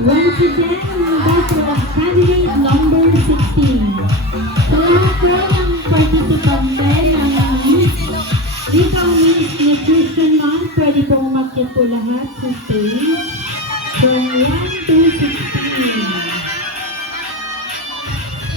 Once again, that's for candidate number 16. Sa lahat po ng participante ng Ikaw Miss Nutrition Month, pwede po umakyat po lahat sa stage from 1 to 16.